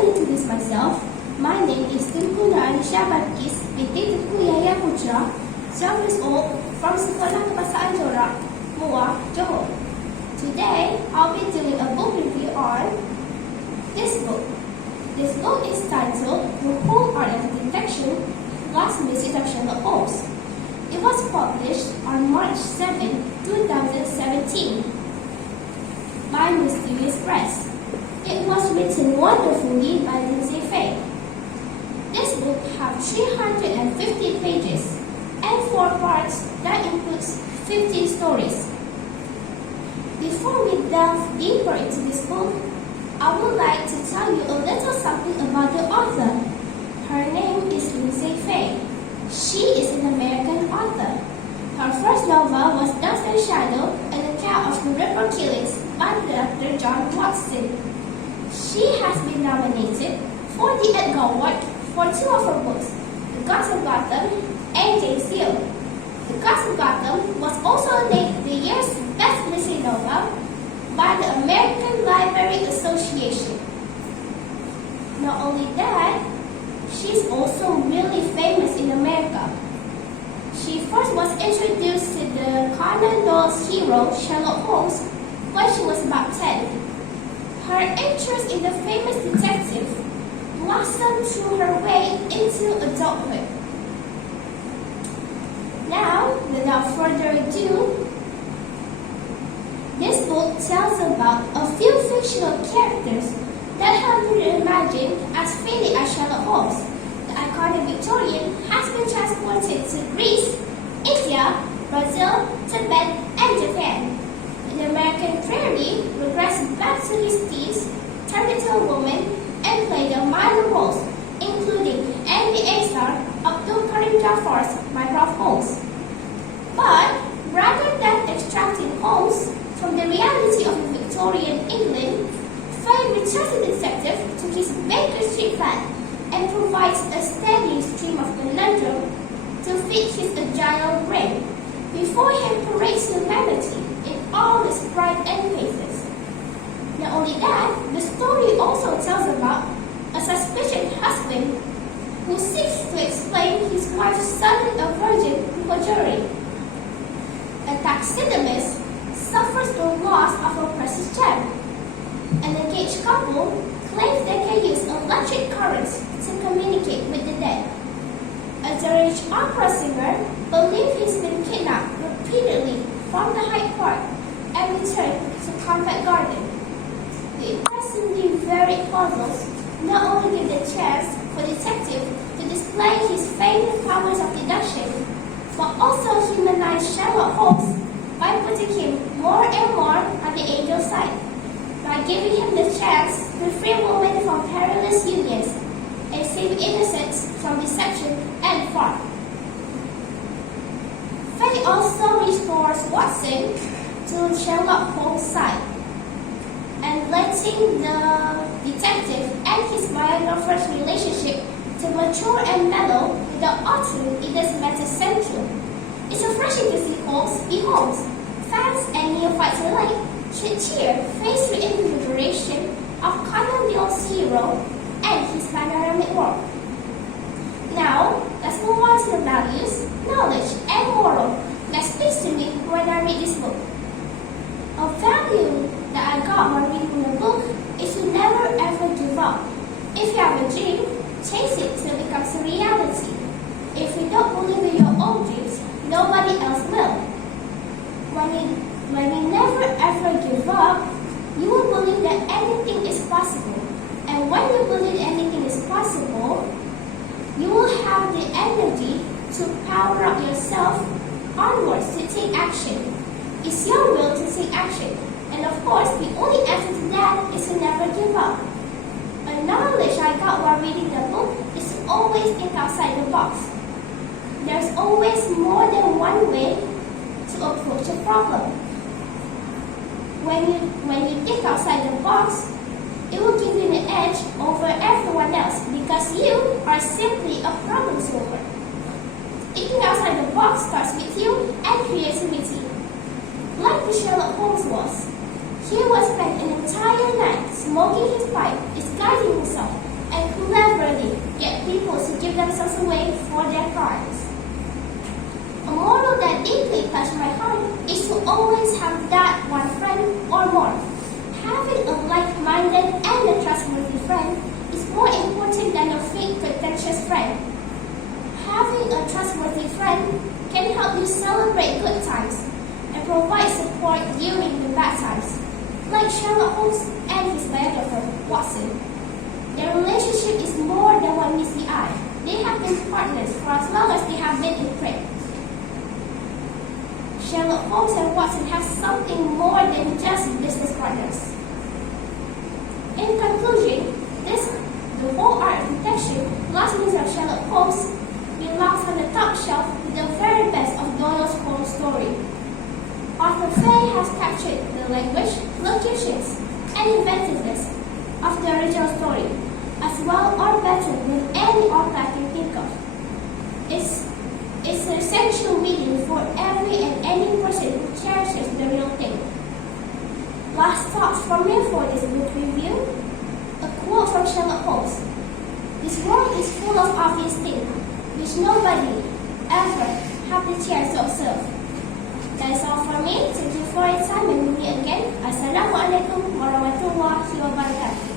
introduce myself. My name is Tunku Anisha Barkis binti Tunku Yahya Putra, 12 years old, from Sekolah Kebahasaan Jorak, Muar, Johor. Today, I'll be doing a book review on this book. This book is titled Buku, Art of Detection, Last Visit of Sherlock Holmes. It was published on March 7, 2017 by Mysterious Press. It was written wonderfully by Lindsay Fay. This book has 350 pages and 4 parts that includes 15 stories. Before we delve deeper into this book, I would like to tell you a little something about the author. Her name is Lindsay Fay. She is an American author. Her first novel was Dust and Shadow, an account of the Ripper killings by Dr. John Watson. She has been nominated for the Edgar Award for 2 of her books, The Gods of Gotham and Jane Seal. The Gods of Gotham was also named the year's best mystery novel by the American Library Association. Not only that, she's also really famous in America. She first was introduced to the Conan Doyle's hero, Sherlock Holmes, when she was about 10. Her interest in the famous detective blossomed through her way into adulthood. Now, without further ado, this book tells about a few fictional characters that have been imagined as fitting as Sherlock Holmes. The iconic Victorian has been transported to Greece, India, Brazil, Tibet, and Japan. The American Prairie regressed back to his teens, turned into a woman, and played a minor roles, including NBA star Abdul Karim Jaffar's Mycroft Holmes. But rather than extracting Holmes from the reality of Victorian England, Fay returns the detective to his Baker Street flat and provides a steady stream of conundrum to feed his agile brain before he parades humanity in all its pride and pathos. Not only that, the story also tells about a suspicious husband who seeks to explain his wife's sudden aversion to her jewelry. A taxidermist suffers the loss of a precious gem. An engaged couple claims they can use electric currents to communicate with the dead. A deranged opera singer believes he's been kidnapped repeatedly from the Hyde Park and returned to Covent Garden. The impressively varied puzzles not only give the chance for the detective to display his famous powers of deduction, but also humanize Sherlock Holmes by putting him more and more on the angel's side, by giving him the chance to free women from perilous unions and save innocents from deception and fraud. Fay also restores Watson to Sherlock Holmes' side, and letting the detective and his biographer's relationship to mature and mellow without altering either's meta central. It's refreshing to see Holmes be Holmes. Fans and neophytes alike should cheer Fay's reinvigoration of Conan Doyle's hero and his panoramic work. Now, let's move on to the values, knowledge, and moral that speaks to me when I read this book. A value that I got while reading the book is to never ever give up. If you have a dream, chase it till it becomes a reality. If you don't believe in your own dreams, nobody else will. When you never ever give up, you will believe that anything is possible. And when you believe anything is possible, you will have the energy to power up yourself onwards to take action. It's your will to take action. And of course, the only answer to that is to never give up. A knowledge I got while reading the book is to always think outside the box. There's always more than one way to approach a problem. When you think outside the box, it will give you an edge over everyone else because you are simply a problem solver. Thinking outside the box starts with you and creativity. Like the Sherlock Holmes was, he would spend an entire night smoking his pipe, disguising himself and cleverly get people to give themselves away for their crimes. A moral that deeply touched my heart is to always have that one friend or more. Having a like-minded and a trustworthy friend is more important than a fake pretentious friend. Having a trustworthy friend can help you celebrate good times and provide support during the bad times, like Sherlock Holmes and his biographer, Watson. Their relationship is more than what meets the eye. They have been partners for as long as they have been in print. Sherlock Holmes and Watson have something more than just business partners. In conclusion, the whole art of detection, Last Minutes of Sherlock Holmes, belongs on the top shelf with the very best of Donald Holmes' story. Arthur Fay has captured the language, locations, and inventiveness of the original story, as well or better than any author I can think of. It's an essential reading for every and any person who cherishes the real thing. Last thoughts from me for this book review. A quote from Sherlock Holmes. This world is full of obvious things, which nobody ever had the chance to observe. That is all from me. Thank you for your time and meet me again. Assalamualaikum warahmatullahi wabarakatuh.